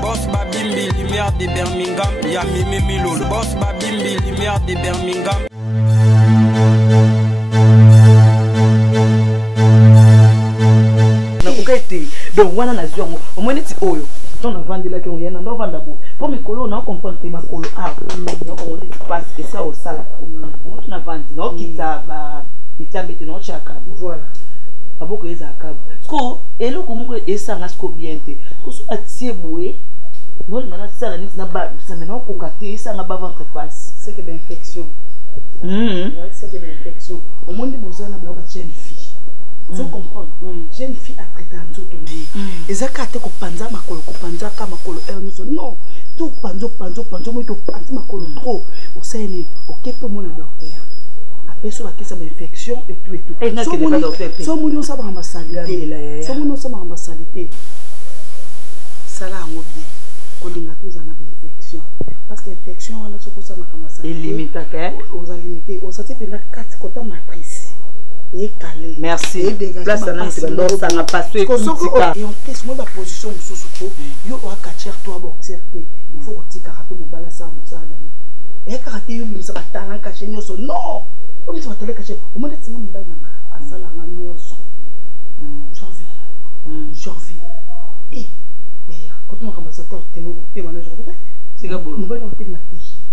Boss Babimbi, lumière de Birmingham, y'a Mimi Milo. Boss Babimbi, lumière de Birmingham. Donc, on a la zone, au moins, c'est oyo. On a vendu la gueule, on a vendu beau. Pour mes colos, on a compris ma colo. Ah, on passe et ça au salon. On a vendu, non, qui t'a bêté, non, chaka. Voilà. Pas beaucoup les accables. Parce que, et là, comment est ça, n'a-ce que bien été. Parce que, à tirer boué, non, il y a ça, il y a ça, maintenant, on a gâté, ça n'a pas ventre passe. C'est que l'infection. Ouais, c'est que l'infection. Au moins, les besoins d'avoir une jeune fille. Vous comprenez? Jeune fille a traité un tout tourné. Et ça, quand tu panza makolo, panza kamakolo, non. Tout panzo, moi tu panza makolo trop. Au sein, ok, pour mon docteur. Après, sur la question de l'infection et tout et tout. Et so mon on s'abat en salité. So mon on s'abat en salité. Ça là, on bien. Qu'on a tous en infection. Parce que l'infection, on a ce qu'on s'abat en salité. Il limite à quoi? On a limité. On s'est fait la 4 côtés matrice. Et calé. Merci. Place à l'un, c'est l'autre, ça n'a pas fait. Et on teste moi la position sous ce coup. Yo a catcher toi boxer. Il faut que tu karaté mon bala ça ça. Et karaté yo ça va talent caché nyoso. Non. On dit ça va télé caché. Au moins c'est mon bala à ça la nyoso. J'envie. Et quand on commence à faire t'es manager. C'est que bon. On va dans tes matis.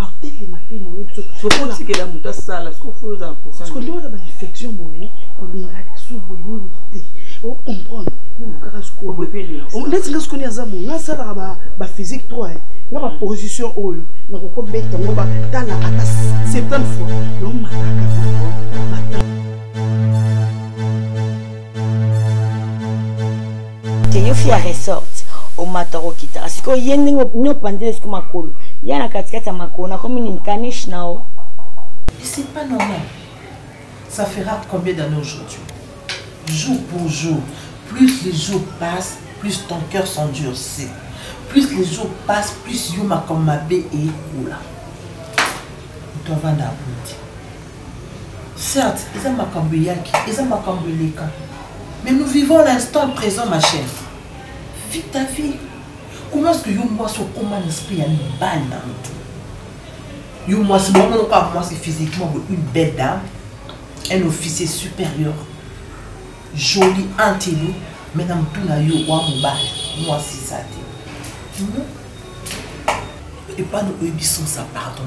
À tel les matins on est faut pas dire que la mouta ça là, ce qu'on faut ça. Parce que là la infection boy, on est là sous boy on comprend. On caresse quoi. On laisse ce qu'on y a ça bon. Là ça là ba physique trop hein. Là ba position oyo. Na ko bête on va tala ata 70 fois. Non mataka. Te yo fi a resort. Au mataro kita asiko yende no pandele siko makolo yana katikati ya makolo na komi ni kanish nao. C'est pas normal. Ça fera combien d'années aujourd'hui? Jour pour jour, plus les jours passent, plus ton cœur s'endurcit. Plus les jours passent, plus yuma comme ma bé et oula. Tu vas vendre. Certes, ils ont ma cambouillaki, ils ont ma cambouleka. Mais nous vivons l'instant présent, ma chère. Vis ta vie. Comment est-ce que moi sur comment l'esprit a une balle dans le tout? Moi c'est moi c'est physiquement une belle dame, un officier supérieur, joli antello, mais dans tout na yo wa mobile, moi c'est ça. Et pas nous obéissons ça pardon.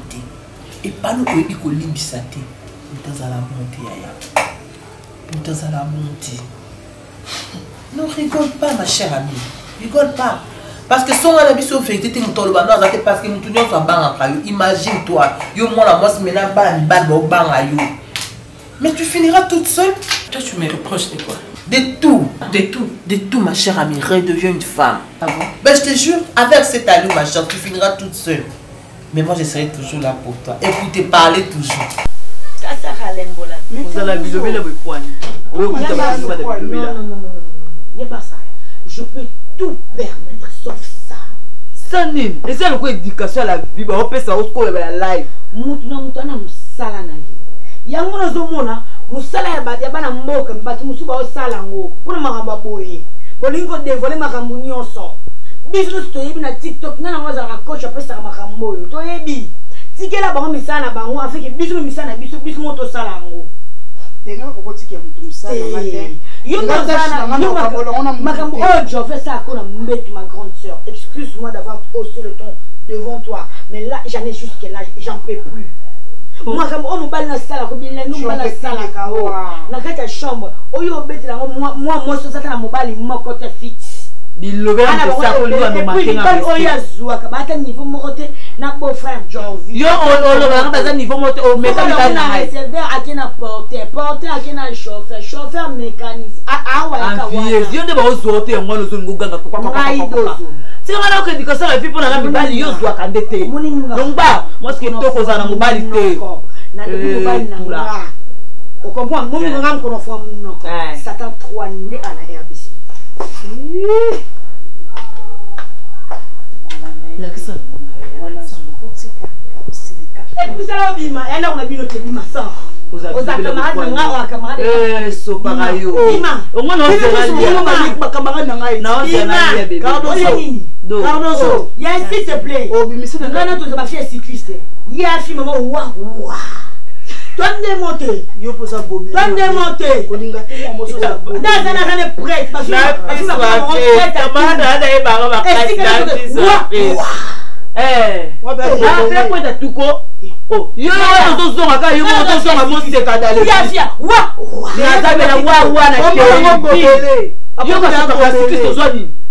Et pas nous obéissons qu'on limbisa te. Nous dans la montée aya. Nous dans la montée. Ne rigole pas ma chère amie. Rigole pas. Parce que si on a l'habitude de faire des choses, parce que nous tous imagine-toi, mais tu finiras toute seule. Toi, tu me reproches de quoi? De tout, ma chère amie. Redeviens une femme. Ah bon? Ben, je te jure, avec cette allure, ma chère, tu finiras toute seule. Mais moi, je serai toujours là pour toi et pour te parler toujours. Vous allez bilober le poignet. Non. Il n'y a pas ça. Je peux tout permettre sauf ça. Sanine, et c'est le coup d'éducation à la vie, on peut ça au school la live. Mutuna musala na ye. Yango na zomona musala ya bana mboka mbati musuba osala ngo. Kuna makamba boye. Bolingo dévoiler makambo nyonso. Biso to yebi na TikTok na ngaza ka coach apesa makambo yo. To yebi. Tikela bango misana bango afiki biso misana biso moto sala ngo. Tenga ko tikia mutu musala matin. Yo makambo je fais ça à cause de ma grande soeur. Excuse-moi d'avoir haussé le ton devant toi, mais là j'en ai juste que là j'en peux plus. Moi comme on me balle dans salle ko bien nous balle dans salle kao. Na kata chambre, oyo beti la moi so ça na mobile mo côté fixe. Bilobe na ça ko lui no makenga. Oya zuwa ka ba ka niveau mo côté na beau frère Janvier. Yo on na ba niveau mo o mécanique na réservoir à qui na porteur à qui na chauffeur mécanicien. Ah ouais ka wa. Yo de ba ozote ngo no zungu ganga papa. Si on a que éducation la people na mobile yo zuwa ka ndete. Donc ba moi ce que to ko za na mobile te. Na mobile na. On comprend, moi je ngam ko no fo munoko. s'il te plaît. Toi démonter. Toi démonter.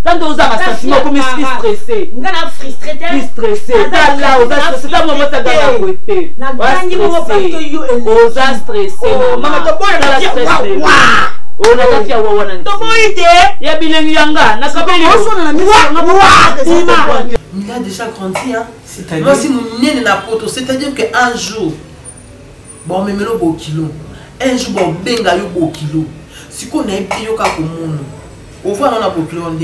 Tant aux assassins comme stressé. On a frustré. Stressé. Là, aux assassins, c'est un moment ça dans la côté. Aux stressé. Maman, tu peux la stressé. On a fait un wawan. Il y a bien yanga. Il a déjà grandi, hein. Moi, si mon nez n'a pas, c'est-à-dire qu'un jour, bon, mais le beau kilo. Un jour, bon, benga yo beau kilo. Si on a un petit yoka pour mon au fond, on a beaucoup de choses.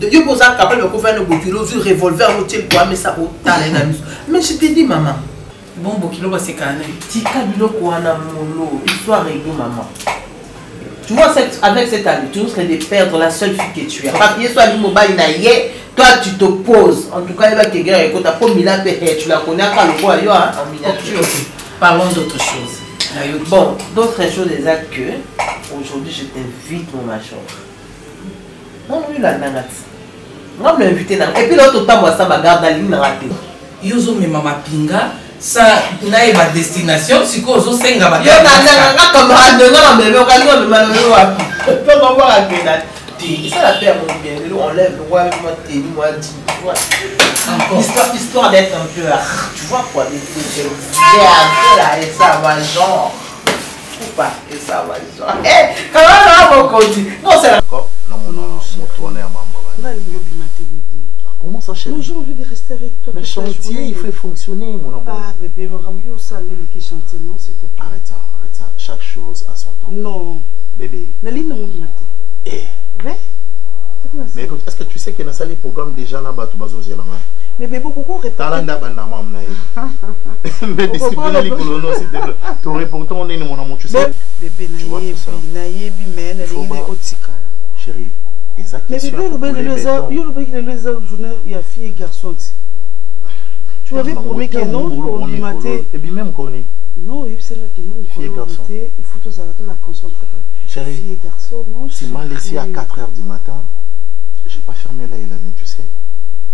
Dieu pose un capable de faire un bokilo, un revolver, un tel quoi, mais ça au talent. Mais je te dis, maman, bon bokilo, c'est quand même. Tika bilo quoi, na molo, histoire réglée, maman. Tu vois, avec cette année, tu risques de perdre la seule fille que tu as. Papier soit mobile naïe, toi tu te poses. En tout cas, il va te guérir. Quand tu as pas mis la paix, tu la connais à le bois, en miniature. Parlons d'autre chose. Bon, d'autres choses exactes que aujourd'hui, je t'invite, mon machin. Non, lui, la nanate. On m'a invité. Et puis l'autre temps, moi, ça m'a gardé la ligne raté. Yozo me mama pinga, ça n'a pas de destination, si qu'on zo senga ba. Yo na camarade de nga bébé, on va nous malheureux wapi. Peut m'avoir à grenade. Ça la paix mon bien, on lève le roi moi t'es moi dit. Histoire d'être un peu tu vois quoi des là et ça va genre. Ou pas et ça va genre. Eh, comment on va continuer? Non, c'est d'accord. Comment ça, chérie? J'ai envie de rester avec toi. Mais chantier, il faut fonctionner, mon amour. Ah, bébé, mon amour, ça n'est qui chanter, non, s'il te plaît. Arrête ça. Chaque chose a son temps. Non. Bébé. Nali, non, Eh. Ouais? Mais écoute, est-ce que tu sais qu'il y a un programme déjà là-bas, tu vas oser là-bas? Mais bébé, pourquoi répondre? Talanda bandama mnaï. Mais discipline les colonos, s'il te plaît. Tu réponds, on est mon amour, tu sais. Bébé, naïebi, mais naïebi, otika. Chérie. Mais bébé, il y a fille et garçon. Tu m'avais promis que non, on lui matait. Et puis même qu'on est. Non, c'est là que non, fille et garçon. Il faut tous arrêter la concentrer. Chérie, fille et garçon, non. Tu m'as laissé à 4h du matin. Je n'ai pas fermé là et là, mais tu sais.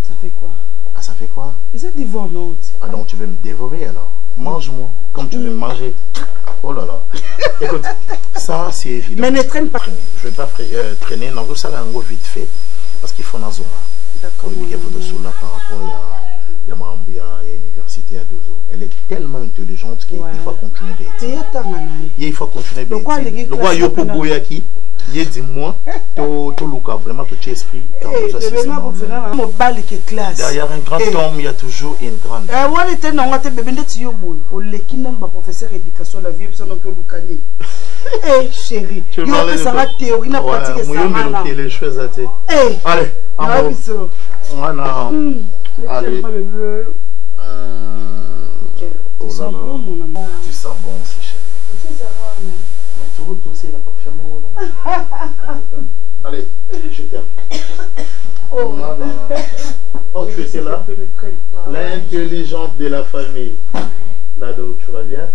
Ça fait quoi? Ah, ça fait quoi? Ils sont dévorants. Ah, donc tu veux me dévorer alors? Mange-moi, comme tu veux me manger. Oh là là. Écoute, ça c'est évident. Mais ne traîne pas. Je ne vais pas traîner. Non, ça là, vite fait. Parce qu'il faut nazo. D'accord. Il y a par rapport à l'université à Dozo. Elle est tellement intelligente qu'il faut continuer d'être. Il faut continuer d'être. Le roi Yopo Boyaki, il dit moi, tu lucas vraiment tout esprit. Derrière un grand homme, il y a toujours une grande. Eh chérie, tu as ça la théorie, la pratique ça là. Les choses à dire. Allez, allez. Tu sens bon mon amour. Tu sens bon aussi chérie. Mais tu vois aussi la parfum. Allez, je t'aime. Oh, tu étais là. L'intelligente de la famille. Lado, tu vas bien?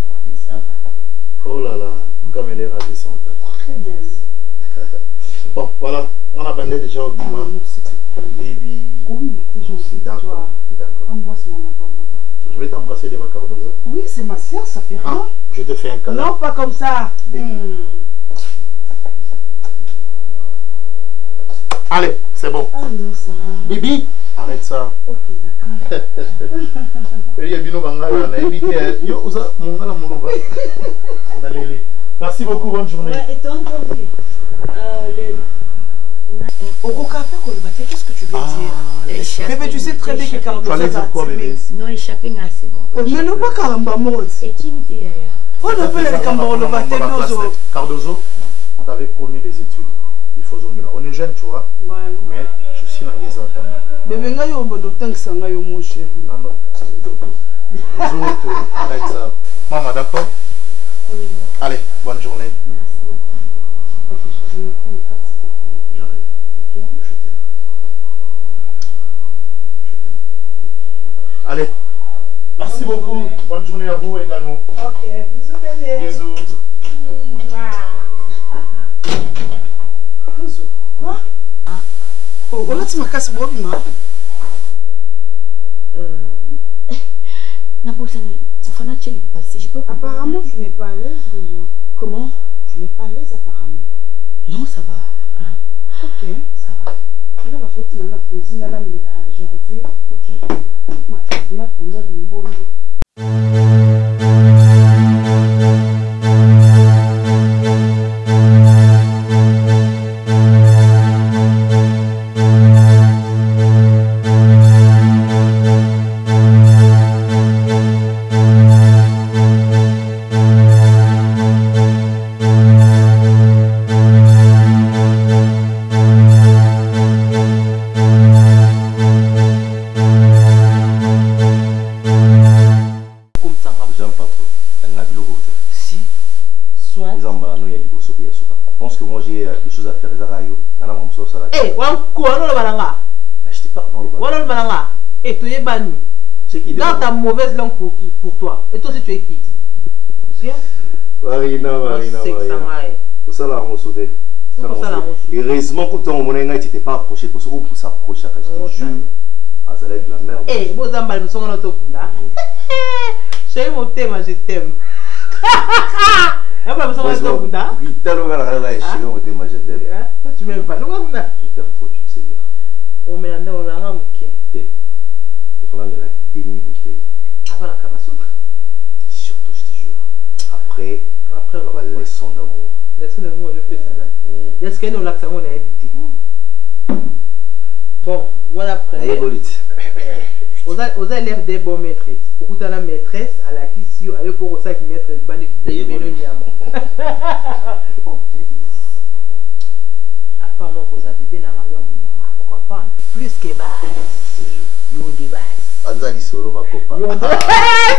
Oh là là, comme elle est ravissante. Très belle. Bon, voilà, on a bandé déjà au Bima. Baby. D'accord, d'accord. Embrasse mon amour. Je vais t'embrasser devant Cardozo. Oui, c'est ma soeur, ça fait rien. Je te fais un câlin. Non, pas comme ça. Allez, c'est bon. Ah non, ça va. Bibi, arrête ça. Ok, d'accord. Merci beaucoup, bonne journée. Ouais, et toi encore Au café, qu'est-ce que tu veux dire? Bébé, tu sais très bien que Cardozo. Tu allais dire quoi, bébé? Non, échappé, c'est bon. Mais non, pas Caramba Mode. Et qui m'était là? On appelle les Cardozo. Cardozo, on t'avait promis les études. Il faut zonger là. On est jeune, tu vois. Ouais. Mais je suis dans les ententes. Bébé, nga yo bodo tank sanga yo mon chéri. Non, non. Arrête ça. Maman, d'accord? Oui. Allez, bonne journée. Merci. Ok, je vais me prendre une carte, s'il te plaît. J'arrive. Ok. Je t'aime. Je t'aime. Allez. Merci beaucoup. Bonne journée à vous également. Ok, bisous bébé. Bisous. Bisous. Quoi? Oh, on a dit ma casse bobima. Apparemment, tu n'es pas à l'aise. Comment? Tu n'es pas à l'aise, apparemment. Non, ça va. Ok, ça va. Là, ma faute, on a la cuisine, on a la janvier. Ok. On a pour le bon. Dans ta mauvaise langue pour toi. Et toi, si tu es qui? Viens. Marina. Tout ça là, on sautait. Heureusement que ton monnaie, tu t'es pas approché. Pour ça, on s'approche. Je te jure. Ah, ça va être de la merde. Eh, vos ambales sont dans ton bout là. Chérie, mon thème, je t'aime. Tu m'aimes pas. Je t'aime trop, tu sais bien. On met là, on a un bouquet. Il faut mettre la demi-bouteille. Avant la Kamasutra. Surtout, je te jure. Après on va leçon d'amour. Leçon d'amour, je fais ça. Est-ce qu'il y a une laxation, on a évité. Bon, voilà après. Vous avez l'air des bonnes maîtresses. Beaucoup de la maîtresse à la question, elle est pour ça qui mettre le ban de Béloniam. Apparemment, vous avez bébé dans la rue. Pourquoi pas? Plus que base. La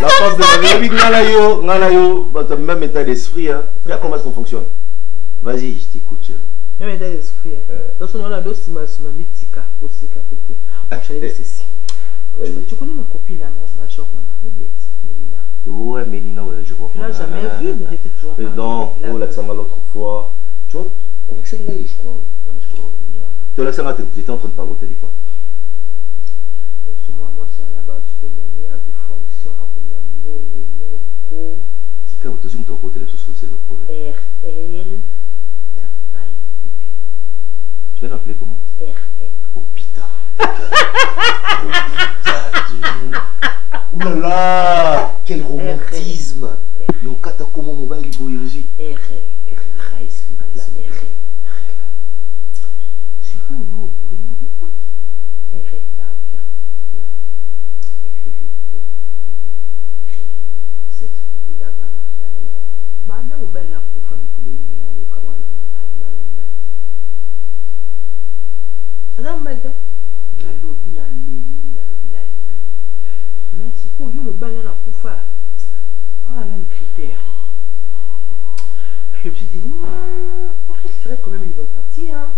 force de la vie, même état d'esprit. Regarde comment est-ce qu'on fonctionne. Vas-y, je t'écoute. Même état d'esprit. Dans son nom, là, c'est ma mythique aussi. Tu connais ma copine là, ma genre, Mélina? Ouais, Mélina, je vois. Tu l'as jamais vue, mais j'étais toujours pas. Non, oh, l'accent l'autre fois. Tu vois, on l'accent là, je crois. Tu as l'accent là, vous étiez en train de parler au téléphone. Moi, c'est là-bas, tu connais, à vue fonction, à comme la mot. Tika, vous avez un téléphone, c'est le problème. RL. Tu vas l'appeler comment? RL. Oh putain. Oulala, quel romantisme. Yon kata comment mobile il bouille aussi. RL. La RL. Si vous non, vous n'avez pas. RL pas bien. Cette fille là-bas, bana mobile là pour faire pour les là au kawana bana mobile. Adam mobile. Na lobi na leli na lobi na leli. Mais si pour yo mobile là pour faire. Voilà un critère. Je me suis dit, elle serait quand même une bonne partie, hein.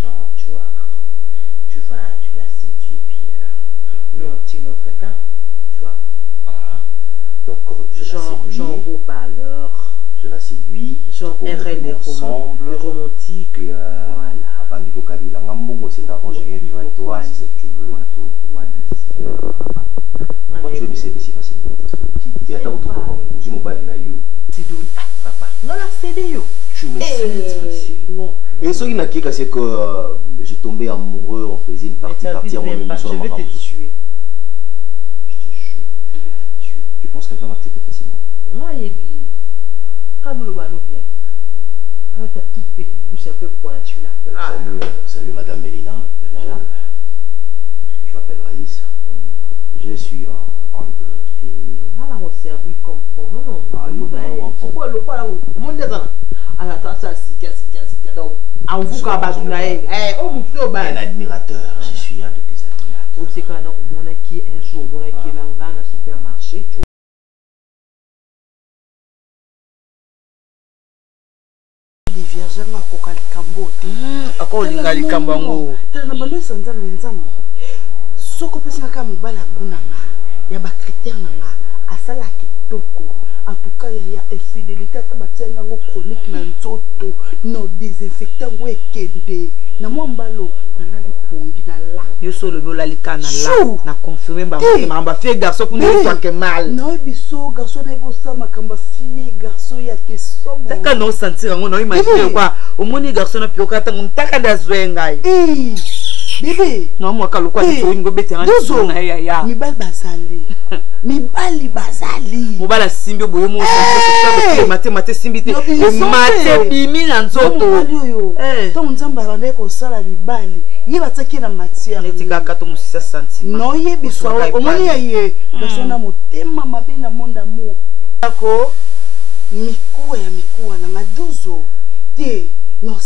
Genre, tu vois, tu la séduis, puis non, tu es notre cas, tu vois. Donc, je la séduis. Genre, beau parleur. Je la séduis. Genre, RL ensemble. Romantique. Et voilà. Avant du vocabulaire, c'est d'avant, je viens vivre avec toi, si c'est ce que tu veux. Voilà. Pourquoi tu veux me céder si facilement? Et attends, tu comprends, je me bats dans you. Papa, non, la cédé, yo. Tu me cèdes facilement. Et ce qui n'a qu'à c'est que j'ai tombé amoureux, on faisait une partie à moi-même sur ma Je vais te tuer. Je te jure, je vais te tuer. Tu penses qu'elle va m'accepter facilement? Moi, Yebi, quand nous le voyons bien, avec ta toute petite bouche un peu pointue là. Salut Madame Mélina. Voilà. Je m'appelle Raïs. Je suis en Voilà, on s'est vu comme pourquoi le quoi, on monte dedans. Alors, attends, ça, c'est donc, En vous cas batunae. Oh mon Dieu, un admirateur, je suis un de tes admirateurs. Vous savez quand on a qui un jour, on a qui est dans le supermarché. Les vierges ma coca le cambo. Ako linga likambango. Tala bando sanza nzambe. Soko pesa kama bala gunanga. Ya ba critère nanga. Asala kitoko. En tout cas, il y a infidélité à tabatenga ngo chronique na nzoto, no désinfectant ngo ekende. Na mwambalo na lipongi na la. Yo solo bo la likana la. Na confirmer ba mamba fille garçon pour ne pas que mal. Non biso garçon na bossa makamba fille garçon ya ke somo. Taka no sentir ngo no imaginer quoi. Au moni garçon na pioka ta ntaka da zwenga. Bébé, non moi quand le quoi tu ngo betera na ya. Mibali bazali. Mibali bazali. Mobala simbi boyo mo sa mate simbi te. Mate bimi na nzoto. Tant nzamba bande ko sala mibali. Ye bataki na matière. Netika ka to musisa sentiment. Non ye biso omoni ye. Persona motema mabe na monde amour. Ako mikuwa na ngadozo. Te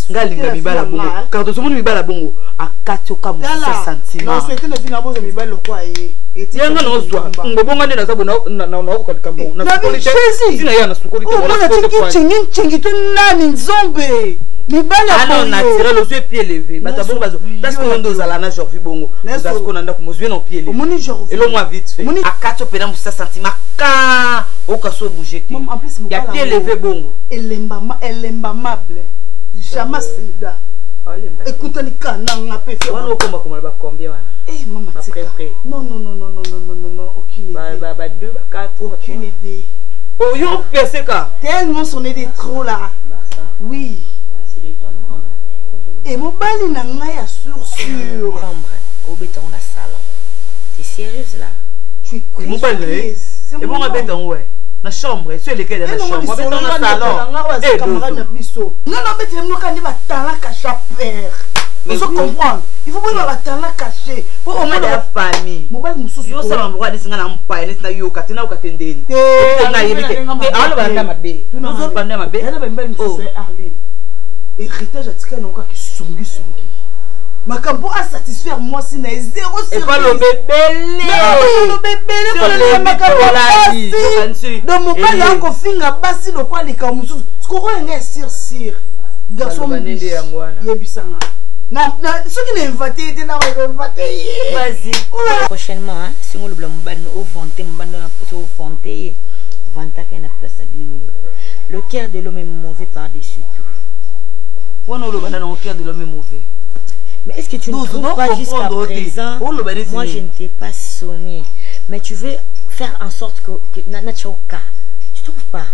ngalinga mibala bongo car tout le monde mibala bongo akatioka musisa sentiment non souhaiter na vina bozo mibala kwa ye yanga no zwa ngobonga ndena za bona na ko kambo na polisi sina yana sukoli te wala ko chingi to nani nzombe mibala alors naturel au pied levé bata bongo bazo parce que ndo zala na jorfi bongo parce que nanda ko mozwe na pied levé omoni jorfi et le moi vite fait akatio pena musisa sentiment ka o kaso bouger te ya pied levé bongo elembamable jamais sida. Écoute ni kananga pe fait. Wana okoma koma ba combien wana? Eh maman tika. Non, aucune idée. Ba 2 ba 4, aucune idée. Oh yo PCK. Tellement sonné des trop là. Oui. C'est étonnant. Et mon bali na ngai ya sûr. Chambre au béton na salon. T'es sérieuse là? Je suis très mon bali. Et bon béton ouais. Na chambre, c'est lequel de la chambre, dans le salon. Camarade na biso. Non, mais tu n'as pas talent caché père. Il faut comprendre. Il faut pas avoir talent caché. Pour au moins la famille. Mobile mususu. Yo ça l'endroit de singa na mpa, na yo katina ukatendeni. Na yebite. Alo banda mabe. Nous banda mabe. Elle va mbele mususu Arlene. Héritage atika na oka ki songi. Makambo a satisfaire moi si na 0 sur 10. Et pas le bébé. Le bébé pour le makambo. Donc mon père a kofinga basi le quoi les kamusu. Ce qu'on est sur garçon banende yangwana. Yebisanga. Na ce qui n'est invité na invité. Vas-y. Prochainement hein, si on le blanc au vanter mbanda na poto vanter. Vanta na place à bien. Le cœur de l'homme est mauvais par-dessus tout. On le banda na cœur de l'homme est mauvais. Mais est-ce que tu ne trouves pas jusqu'à présent, moi je ne t'ai pas sonné, mais tu veux faire en sorte que Natchoka, tu ne trouves pas?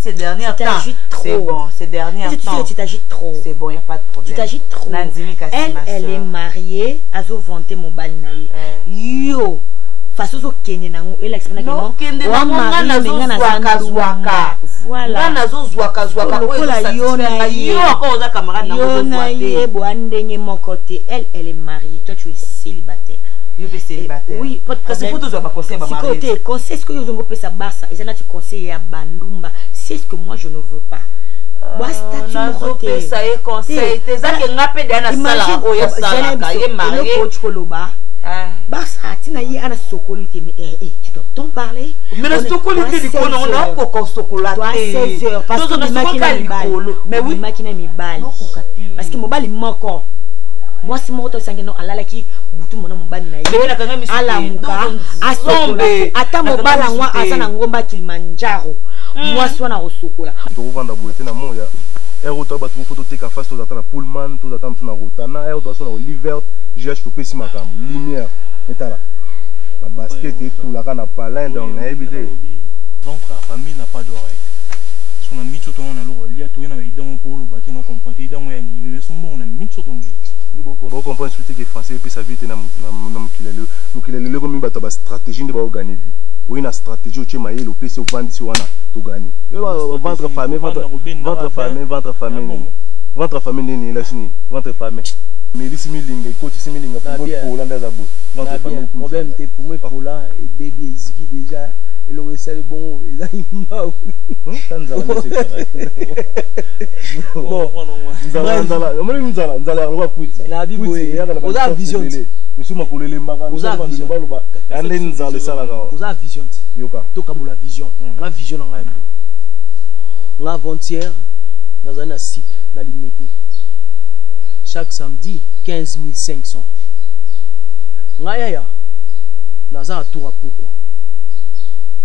Ces derniers temps, c'est bon, ces derniers temps. Tu t'agites trop. C'est bon, il n'y a pas de problème. Tu t'agites trop. Elle est mariée, elle a vanté mon bal. Yo, face aux Kenya, elle a expliqué non. Voilà. Elle est mariée. Toi, tu es célibataire. Oui, parce que faut toujours pas conseiller à ma mère. Conseil, ce que je veux ça bassa. Et ça, tu conseilles à Bandumba. C'est ce que moi je ne veux pas. Bassa, tu n'as rien à socoliter, mais tu dois t'en parler. Mais le socoliter, on a encore socolité. Toi, 16 heures, parce que le machine a mis balle. Mais oui, machine a mis balle. Parce que mon balle est mort. Moi, si mon retour sanguin, à la qui, boutou mon nom balle naïe. À la mouka, à socoliter. Attends, mon balle à moi, à Sanangomba Kilimanjaro. Moi, soit au socola. Tu vas vendre la boîte na moya. Aéroto ba tu photo take face to atana pullman to atana na rotana aéroto so na oliver GH to pesi makam lumière etala la basket et tout la kana palin donc na ebité ventre à famille n'a pas d'oreille son ami tout on a le lia to na idon pour le bâti non comprendre idon ya ni mais son bon on a mis sur ton beaucoup comprendre surtout que français puis sa vie na mukilele comme bato ba stratégie de ba organiser vie oui na stratégie tu maïe le PC au bandi si wana to gagner ventre famille nini la sini ventre famille mais ici milinga côté ici milinga pour Hollande za bo ventre famille problème t'es pour moi pour là et baby Ziki déjà et le recel bon et là il m'a bon Avant-hier, dans un assip, dans l'immédiat. Chaque samedi, 15 500. Ngaya, dans un tour à pourquoi.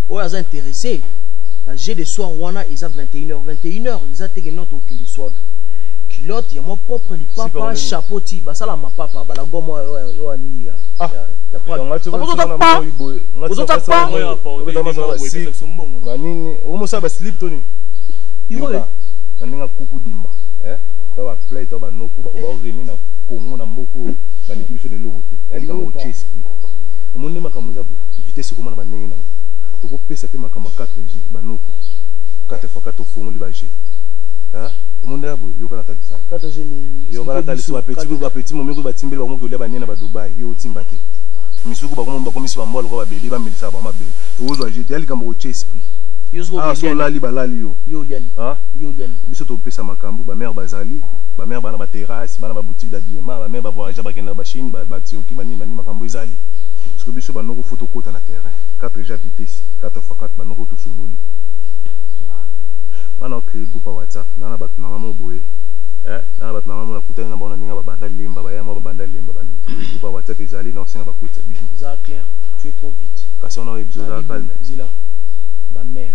Oh, ils sont intéressés. J'ai des soirs, ils ont 21h. 21h, ils ont été notre aucun des soirs. Culotte, il y a mon propre papa, chapeau, ça là, ma papa, la gomme, il y a pas. Vous êtes pas. Naninga kuku dimba to ba play to ba noku ba reni na kongo na mboko ba likibiso de logote ali kama chesi omunde makamuza bu vitesse ko mana ba ndenge na to ko pesa pe makamba 4G ba noku 4x4 fongoli ba G omunde ya bu yo kana ta disa 4G ni yo kana ta liso ba petit momeko ba timbele ba moki ba nena ba Dubai yo timba te misuku ba komisi ba mbolo ko ba beli ba milisa ba mabeli ozo ajete ali kama chesi so lali balali yo biso topesa makambo bamere bazali bamere bana baterrasse bana baboutique d'habillement bamere bavoyage bakenda bachine batioki banini makambo ezali parce que biso banoko foto kota na terrain 4G vitesse 4x4 banoko tosololi bana créer groupe WhatsApp nana bato nanga mo boye nana bato nanga mo na kutana na bona ninga babanda lemba bayama babanda lemba bani groupe WhatsApp ezali na osenga bakuta bijou ça clair tu es trop vite kasi on a besoin de calme ma mère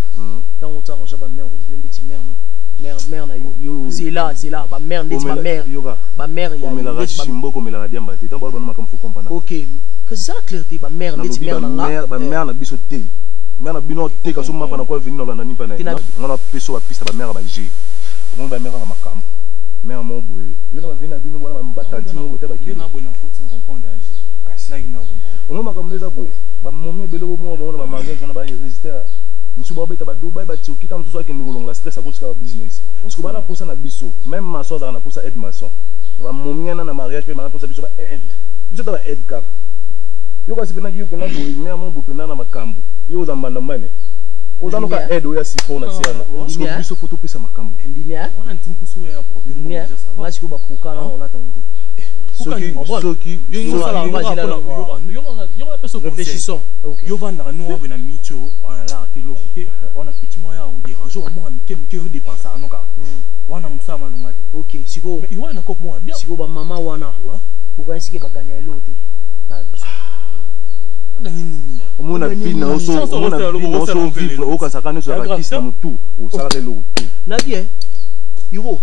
tant autant on ma mère vous venez de mère mère na yo zela ba mère ndeti ma mère ba mère ya mais la chimbo comme la diamba te tant ba bana makamfu comprendre OK que c'est ça la clarté ba mère ndeti mère na ba mère na biso te mère na bino te ka so mapa na kwa venir na nani pa na ngana peso ba pista ba mère ba G mo ba mère na makambo mère mo boye yo na ba venir na bino bona ba tanti mo bote ba ki na bona ko comprendre agi na ina comprendre on makambo za boye ba momi belo mo bona ba mariage na ba résister Monsieur Bobeta ba Dubai ba tioki tam so ke ngolonga stress à cause de business. Parce que bana posa na biso, même maçon dans na posa aide maçon. Ba momiana na mariage pe bana posa biso ba aide. Biso ta ba aide ka. Yo ka sipena yo kana boy, me amo bo pena na makambo. Yo za mbanda mbane. Ozano ka aide o ya sipo na siana. So biso photo pesa makambo. Ndimia. On a ntimpo so ya porter. Ndimia. Nga siko ba kuka na on la tangi. Soki yo la personne réfléchissant yo vanda nous on a micho on a la telo on a petit moyen ou déranger moi mike dépenser anoka wana musa malunga OK siko mais wana ko moi bien siko ba mama wana ukaisike baganya elote na biso omona bina oso vivre okasakani so bakisi na mutu osala lelo tu na bien yoro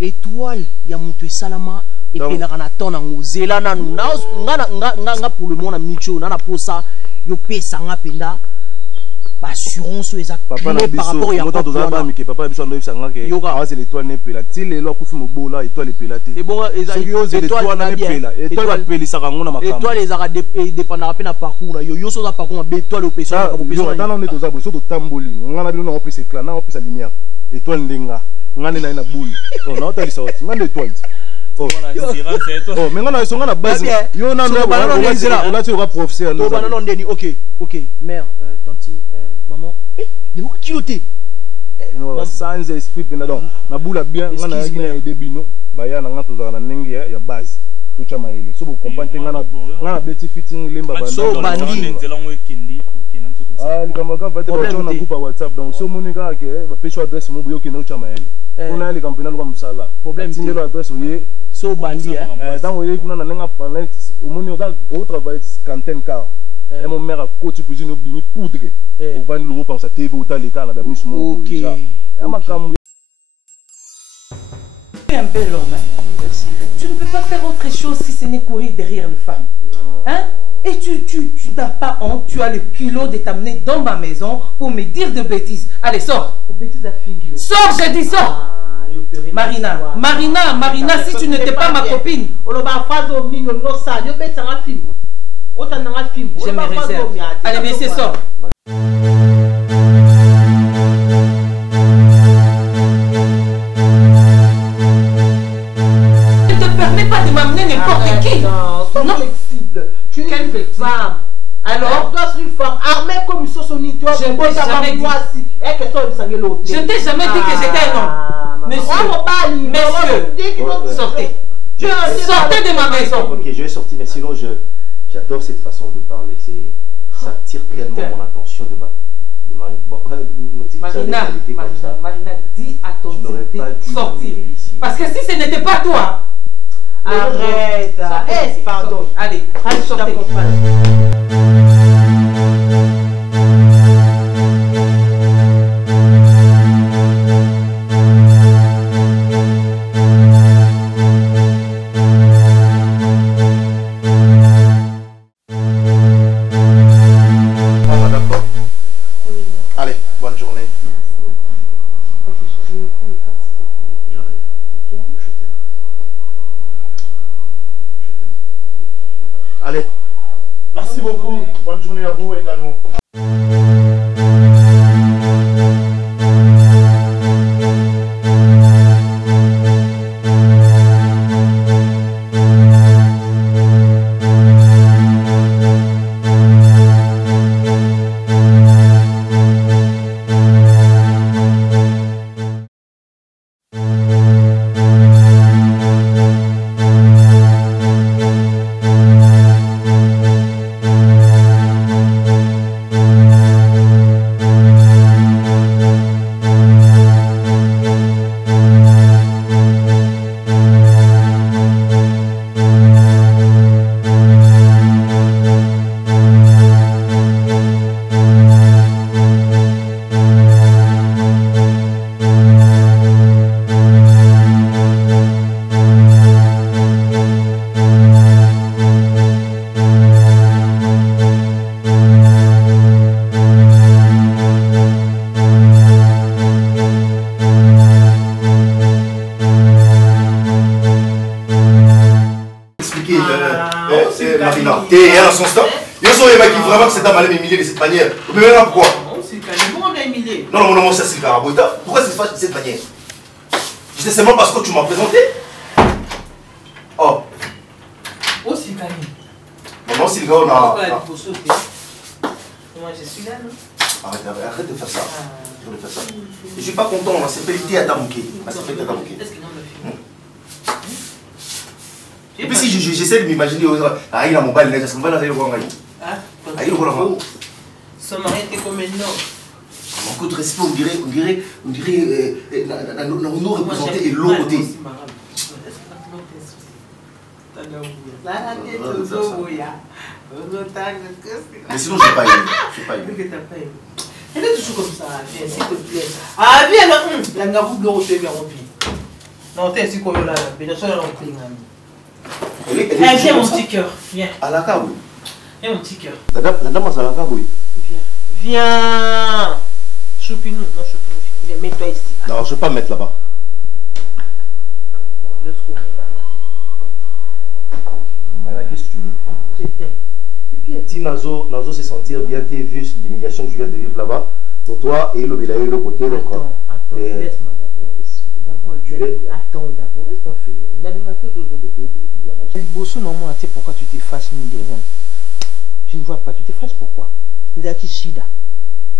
étoile ya mutu salama et puis na ton en zela na nga pour le monde na micho na posa yo pesa nga penda ba assurance eza clé par rapport ya papa papa mi ke papa biso ndo sanga ke awa c'est l'étoile ne pela ti lelo akufi mobola étoile pela te et bon étoile na pela étoile ba pelisa kango na makambo étoile ezaka dépendant pe na parcours na yo so za parcours ba étoile au pesa ka pesa na on est aux abos so to tamboli nga na bino na opesa éclat na opesa lumière étoile ndenga ngane na boule on a otali sawati ngane étoile mais on a son base yo na no on a tu professeur no ba non ndeni OK mère tanti maman il faut kiloter no sans esprit bien donc na bula bien ngana ya debino ba ya na ngato za na ndenge ya base to chama ile so vous comprenez ngana beti fitting limba ba so bandi nzela ngwe kindi kina mtoto ni kama ka vate ba chona groupe WhatsApp donc so monika ke ba pesho adresse mo buyo kina chama ile on a les campagnes comme ça là problème c'est l'adresse oui so bandi dans vous kuna na nenga parler au moni au travail cantine car et mon mère a côté cuisine obini poudre au vendre le repas ça TV au tali car la mise mon OK un bel homme merci tu ne peux pas faire autre chose si ce n'est courir derrière une femme hein et tu n'as pas honte tu as le culot de t'amener dans ma maison pour me dire de bêtises allez sors sors je dis sors Marina, si tu n'étais pas ma copine, je me réserve. Allez, viens, c'est ça. Ne te permets pas de m'amener n'importe qui. Non, flexible. Tu es une femme. Alors, toi, c'est une femme armée comme une saucissonne. Je t'ai jamais dit que j'étais un homme. Mais monsieur. Sortez. Sortez de ma maison. Ok, je vais sortir, mais sinon, j'adore cette façon de parler. Ça attire tellement mon attention de ma... Marina, dis à ton fils sortir. Parce que si ce n'était pas toi... Arrête. Pardon. Allez, sortez. Allez, merci beaucoup. Bonne journée à vous également. Marina, t'es à son stop. Yo soy le mec qui vraiment que c'est à m'humilier de cette manière. Mais maintenant pourquoi? Comment on l'a humilié? Non, non, ça c'est Caraboïta. Pourquoi c'est de cette manière? J'étais seulement parce que tu m'as présenté. Oh. Oh, c'est Kani. Maman, c'est le gars, on a. Moi, je suis là, non? Arrête de faire ça. Je vais faire ça. Je suis pas content, on s'est fait à Tamouké. Est-ce que non me fait? Et puis si j'essaie de m'imaginer, il a mon bal, est-ce qu'on va dans le roi? Son mari était comme un homme. Beaucoup de respect, on dirait, nous représenter et l'eau côté. Mais sinon, je n'ai pas aimé. Elle est toujours comme ça, viens, s'il te plaît. Ah, viens là, la ngabou de l'eau, tu es bien rempli. Non, t'es ici comme là, bien sûr, elle est remplie. Viens mon petit cœur, viens. À la cabou. Viens mon petit cœur. La dame à la cabou. Viens. Choupinou, non choupinou. Viens, mets-toi ici. Non, je ne vais pas me mettre là-bas. Le trou. Qu'est-ce que tu veux? Je t'aime. Si Nazo se sentir bien, t'es vu l'humiliation que je viens de vivre là-bas, pour toi et le bilan de côté. Attends, laisse-moi d'abord. Attends d'abord, laisse-moi finir. On a toujours de pays. Le bosso, normalement, tu sais pourquoi tu t'effaces, mine de rien. Je ne vois pas. Tu t'effaces pourquoi? Les Akishida.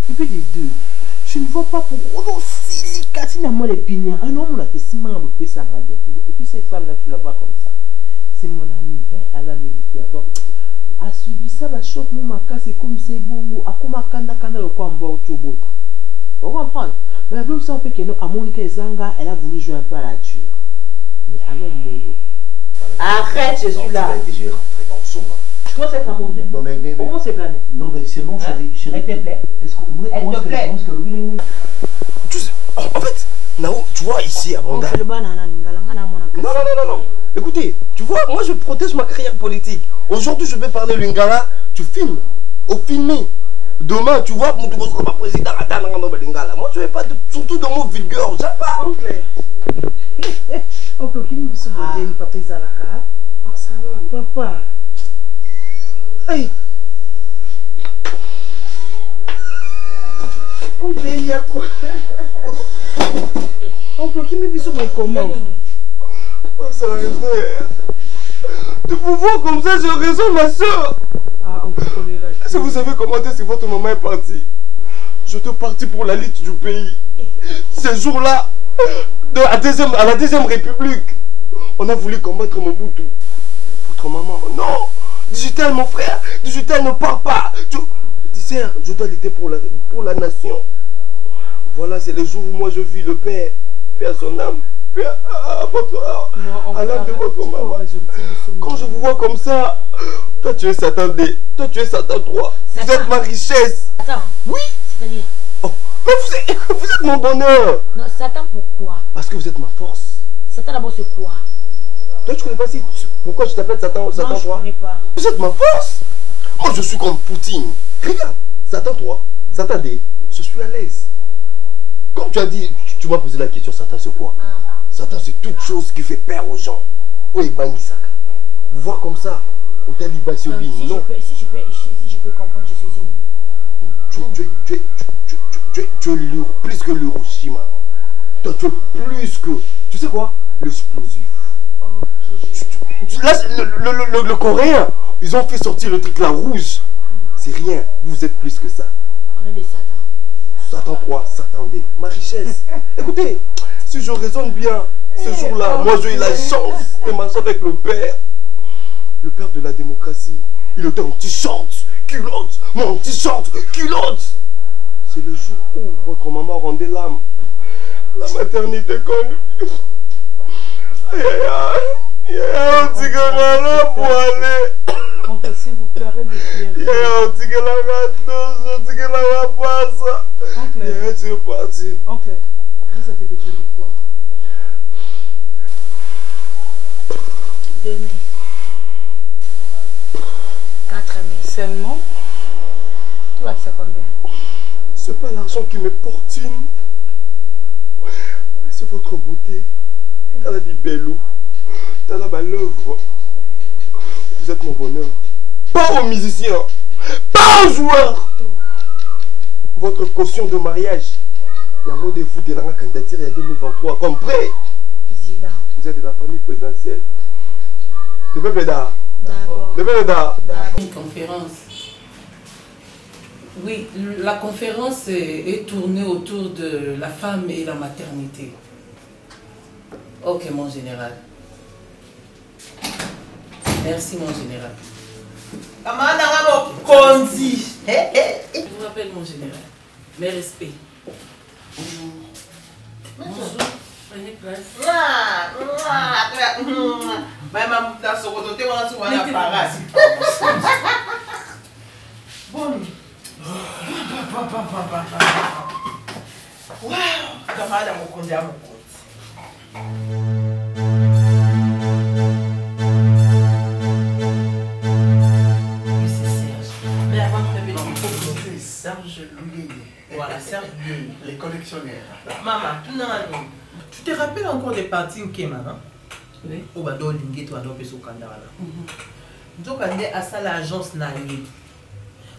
Et puis les deux. Je ne vois pas pourquoi. Non, si Catine a moi les pignons. Un homme là, t'es si mal à ça. Et puis cette femme là, tu la vois comme ça. C'est mon amie, elle a militaire. Donc, a subi ça, la choc, mon maca, c'est comme c'est bon. A comme un canna, le quoi en boit au chobota. Vous comprenez? Mais la blonde, ça fait que non, à Monica Zanga, elle a voulu jouer un peu à la dure. Mais à non, mon arrête, je suis là. Comment c'est l'amour? Comment c'est plané? Non, mais c'est bon, chérie. Elle te plaît? Est-ce que vous voulez elle te plaît? En fait, Nao, tu vois ici à Banda. Non. Écoutez, tu vois, moi je protège ma carrière politique. Aujourd'hui, je vais parler lingala, tu filmes. Au filmer. Demain, tu vois, mon président moi je ne vais pas surtout de mots vulgaires. J'aime pas. Oncle, qui nous sommes venus, papa Zalaka? Papa. Hey. Oncle, il y a quoi? Oncle, qui me dit ça, comment? Ça de pouvoir comme ça, j'ai raison, ma soeur. Ah, on connaît la. Est-ce que vous savez comment est-ce que votre maman est partie? J'étais parti pour la lutte du pays. Ces jours-là, à la deuxième République. On a voulu combattre Mobutu. Votre maman, non. Digital, mon frère. Digital ne part pas. Je disais, je dois lutter pour la nation. Voilà, c'est le jour où moi je vis le Père. Père à son âme. Père à l'âme de votre maman. Quand je vous vois comme ça, toi tu es Satan D. Toi tu es Satan 3. Vous êtes ma richesse. Attends. Oui. C'est-à-dire. Oh, mais vous êtes mon bonheur. Non, Satan pourquoi? Parce que vous êtes ma force. Satan d'abord c'est quoi? Toi tu connais pas si... Pourquoi je t'appelle Satan 3? Non, je connais pas. Vous êtes ma force. Moi je suis comme Poutine. Regarde, Satan 3, Satan D, je suis à l'aise. Comme tu as dit, tu m'as posé la question, Satan c'est quoi? Satan c'est toute chose qui fait peur aux gens. Oui, Bangisaka. Vous voir comme ça, au Talibasi, non. Si je peux comprendre, je suis une. Tu es plus que l'Hiroshima. Toi tu es plus que... Tu sais quoi? L'explosif. Là, le Coréen, ils ont fait sortir le truc là rouge. C'est rien, vous êtes plus que ça. On est des Satans. Satan 3, Satan D, ma richesse. Écoutez, si je raisonne bien, ce jour-là, moi j'ai eu la chance de marcher avec le père de la démocratie. Il était en t-shirt, culotte, mon t-shirt, culotte. C'est le jour où votre maman rendait l'âme. La maternité comme... Aïe aïe aïe, on dit que là pour aller. Oncle, s'il vous plaît, arrête de pleurer. On dit que la gâteau, on dit que la passe. Oncle, tu es parti. Oncle, vous avez besoin de quoi? 2 000. 4 000. Seulement? Tu vois que c'est combien? C'est pas l'argent qui me portune. C'est votre beauté. T'as la bibelou. T'as la l'œuvre. Vous êtes mon bonheur. Pas aux musiciens. Pas aux joueurs. Votre caution de mariage. Il y a un rendez-vous de la candidature il y a 2023. Compris? Vous êtes de la famille présidentielle. Le peuple d'art. Le peuple d'art. Une conférence. Oui, la conférence est tournée autour de la femme et la maternité. Ok, mon général. Merci, mon général. Je vous rappelle, mon général. Mes respects. Bonjour. Bonjour. Prenez place. Bon. Wow, camarade mon compte à mon compte. Oui, c'est Serge. Mais avant de me dire Serge Louis. Voilà, Serge Louis, les collectionneurs. Maman, tu te rappelles encore des parties où maman? Oui. Au bado lingué toi dans peso kandara. Donc on est à ça l'agence naïe.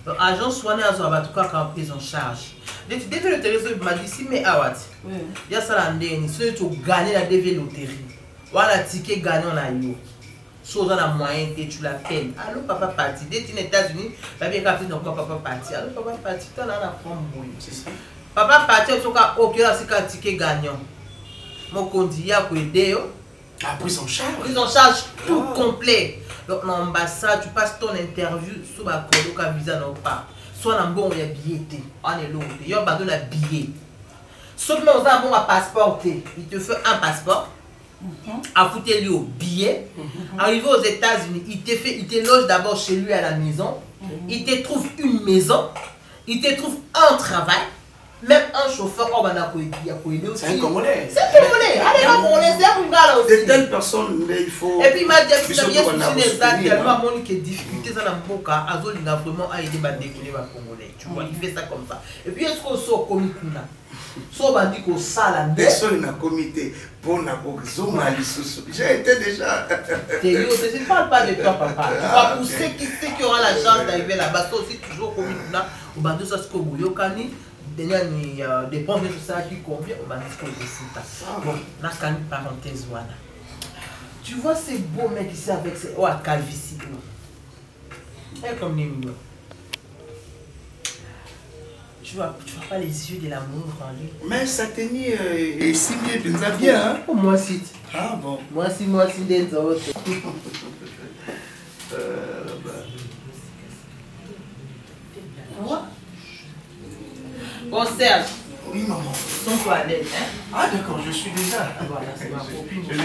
L'agence soignée à en tout cas prise en charge. Dès que le téléphone m'a dit si mais awat. Il y a ça là ndeni, si tu gagnes la DV loterie. Voilà ticket gagnant la yo. Chose à moyen que tu la peines. Allô papa parti. Dès que tu es aux États-Unis, la bien capté donc papa parti. Allô papa parti, tu as la forme bouille. C'est ça. Papa parti en tout cas OK là c'est un ticket gagnant. Mon candidat pour aider yo. Ah, prise en charge. Prise en charge tout complet. Donc l'ambassade, tu passes ton interview sur ma coloc visa non pas. Soit dans bon il y a billet. On est l'autre. Il y a pas de la billet. Seulement on a un bon passeport. Il te fait un passeport. À foutre lui au billet. Arrivé aux États-Unis, il te loge d'abord chez lui à la maison. Il te trouve une maison. Il te trouve un travail. Même un chauffeur, on va aider aussi. C'est un Congolais. C'est un Congolais. Allez, un Congolais, c'est un gars là aussi. De telles personnes, mais il faut. Et puis il m'a dit que ça vient soutenir ça tellement mon qui est difficulté dans la boca. Azo il a vraiment à aider ma décliner ma Congolais. Tu vois, il fait ça comme ça. Et puis est-ce qu'on sort comme là? So on dit qu'on salade. Personne n'a comité pour la zoma lisusu. J'ai été déjà. Je ne parle pas de toi papa. Tu vois pour ceux qui auront la chance d'arriver là-bas, ça aussi toujours comme là. On va dire ça ce que vous voulez. Des dépenses de tout ça qui convient au manisco de Sita. Bon, là, c'est une parenthèse. Voilà. Tu vois ces beaux mecs ici avec ces hauts à calvitie. Et comme les mignons. Tu vois pas les yeux de l'amour en lui. Mais ça tenait et si bien, bien. Hein? Pour moi, si. Ah bon. Moi, si des autres. Bon, Serge. Oui, maman. Sens-toi à l'aise, hein? Ah, d'accord, je suis déjà. Voilà, c'est ma copine. Je l'ai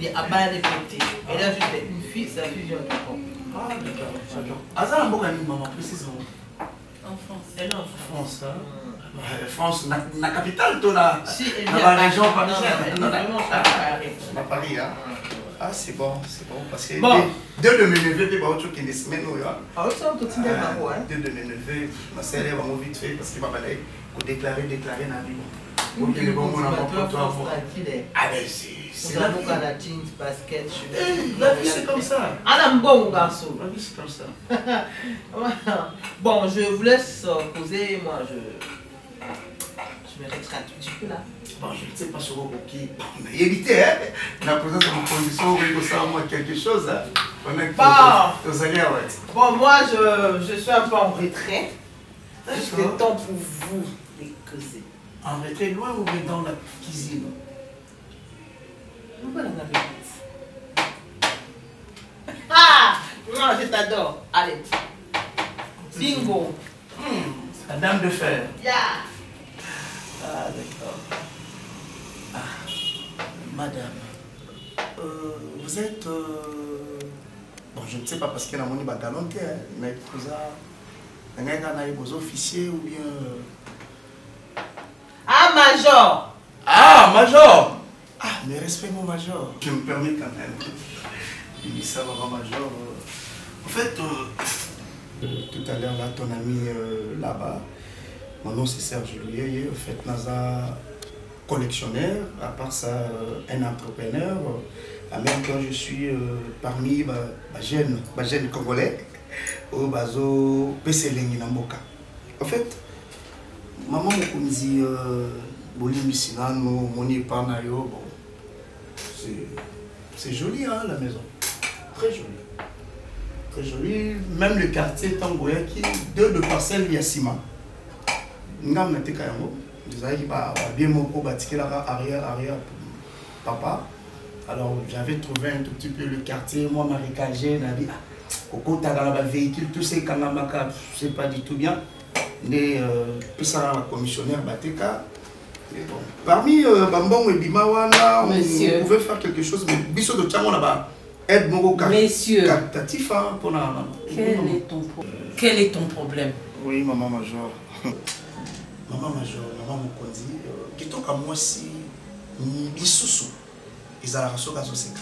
dit à bas les côtés. Elle a juste une fille, sa fille vient de comprendre. Ah, d'accord. Azar, maman, précisément. En France. Elle est en France, hein? France, la capitale, toi là. Si, elle dans vient la région parisienne. Non, vraiment, ça à Paris, hein? Ah, c'est bon, parce que bon. Deux de mes neveux, c'est pas autre chose qui est semaine, ah, oui, ça, on continue à voir, hein? Deux de mes neveux, ma sœur, elle va m'en vite fait parce qu'il va aller déclarer dans la vie. Ok, le bon moment, ah, ben c'est la vie. La jeans, basket, La vie, c'est comme ça. Ah, non, bon, garçon. La vie, c'est comme ça. Bon, je vous laisse poser, moi, je me retraite un petit peu là. Bon, je ne sais pas sur qui. On a évité, hein? La présence de mon condition, oui, pour ça, moi, quelque chose. Bon, moi, je suis un peu en retrait. Juste le temps pour vous les causer. En retrait, loin ou bien dans la cuisine? Pourquoi la navette? Ah! Non, je t'adore. Allez. Bingo. La dame de fer. Yeah. Ah, d'accord. Ah, madame, vous êtes... Bon, je ne sais pas parce qu'il y a mon bataillon, mais vous avez vos officiers ou bien... Ah, major! Ah, major! Ah, mais respect mon major. Je me permets quand même. Il ça va, major. En fait, tout à l'heure, là, ton ami là-bas, mon nom c'est Serge Loulier, en fait, Naza collectionneur, à part ça, un entrepreneur. En même temps, je suis parmi les jeunes congolais au bazo Peselengi Namboka. En fait, maman me dit c'est joli, hein, la maison. Très joli. Très joli. Même le quartier Tangoya qui deux de parcelles Yassima. Ngam nate kayango. Ils bien mon arrière papa. Alors j'avais trouvé un tout petit peu le quartier, moi marécagé, Nabi. Koko Tagala véhicule, tous ces kangamaka, je sais pas du tout bien. Mais puis ça la commissionnaire Bateka. Bon. Parmi Bambon et Bimawana, on pouvait faire quelque chose, mais Bisso de Tchamo là-bas, aide mon caritatif pour la. Quel est ton problème? Oui, maman major. Maman major, maman Mokondi, qui toque à moi si Bissoussou, ils ont la raison gazoseka.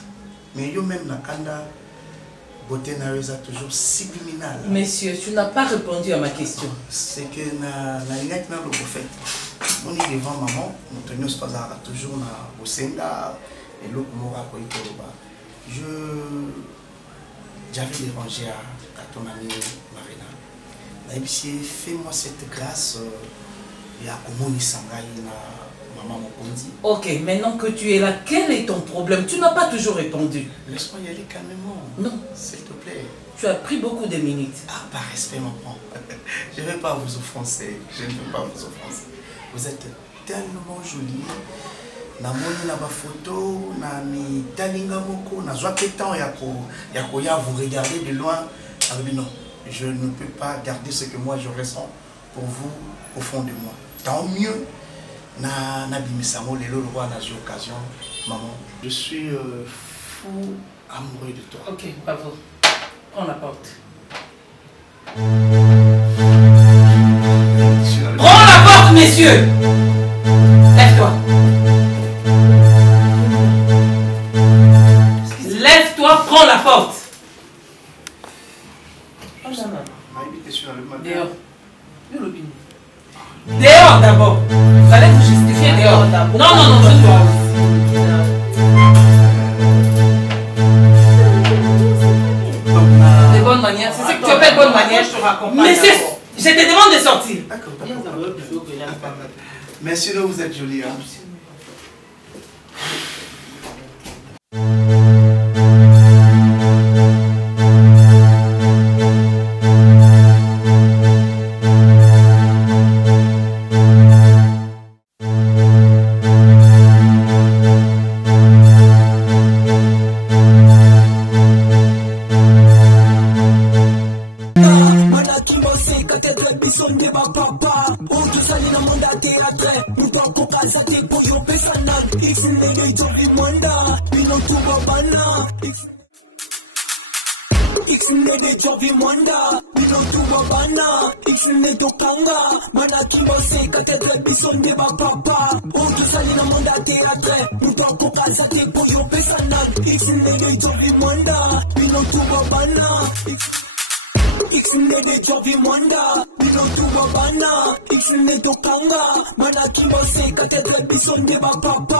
Mais yo même la kanda, beauté n'a toujours subliminal. Monsieur, tu n'as pas répondu à ma question. C'est que la ligne n'a pas fait. On est devant maman, nous tenons toujours au Senga et l'autre mora pour y j'avais dérangé à ton amie Marina. Fais-moi cette grâce. Maman Mokondi. Ok, maintenant que tu es là, quel est ton problème? Tu n'as pas toujours répondu. Laisse-moi y aller calmement. Non. S'il te plaît. Tu as pris beaucoup de minutes. Ah, par respect, maman. Je ne vais pas vous offenser. Je ne veux pas vous offenser. Vous êtes tellement jolie. Namoni na ba photo, na mi talinga moko, na joie temps ya vous regardez de loin. Alors non, je ne peux pas garder ce que moi je ressens pour vous au fond de moi. Tant mieux. Na bimisamo lelo roi na occasion, maman. Je suis fou amoureux de toi. Ok, bravo. Prends la porte. Prends la porte, messieurs. Lève-toi. Lève-toi, prends la porte. Dehors. Dehors d'abord. Il fallait vous justifier dehors. Non, je dois. De bonnes manières. C'est ce que tu appelles bonne manière. Je te raccompagne. Mais je te demande de sortir. D'accord. Mais sinon vous êtes jolie. Hein? théâtre, nous pas qu'on casse tes poyo pesana, X nege jovi mwanda, bino tuba bana, X nege jovi mwanda, bino tuba bana, X nege kanga, mana kibose katedre bison neba papa, oto sali na mwanda théâtre, nous pas qu'on casse tes poyo pesana, X nege jovi mwanda, bino tuba bana, X nege jovi mwanda, bino tuba bana, X nege kanga, mana kibose katedre bison neba papa.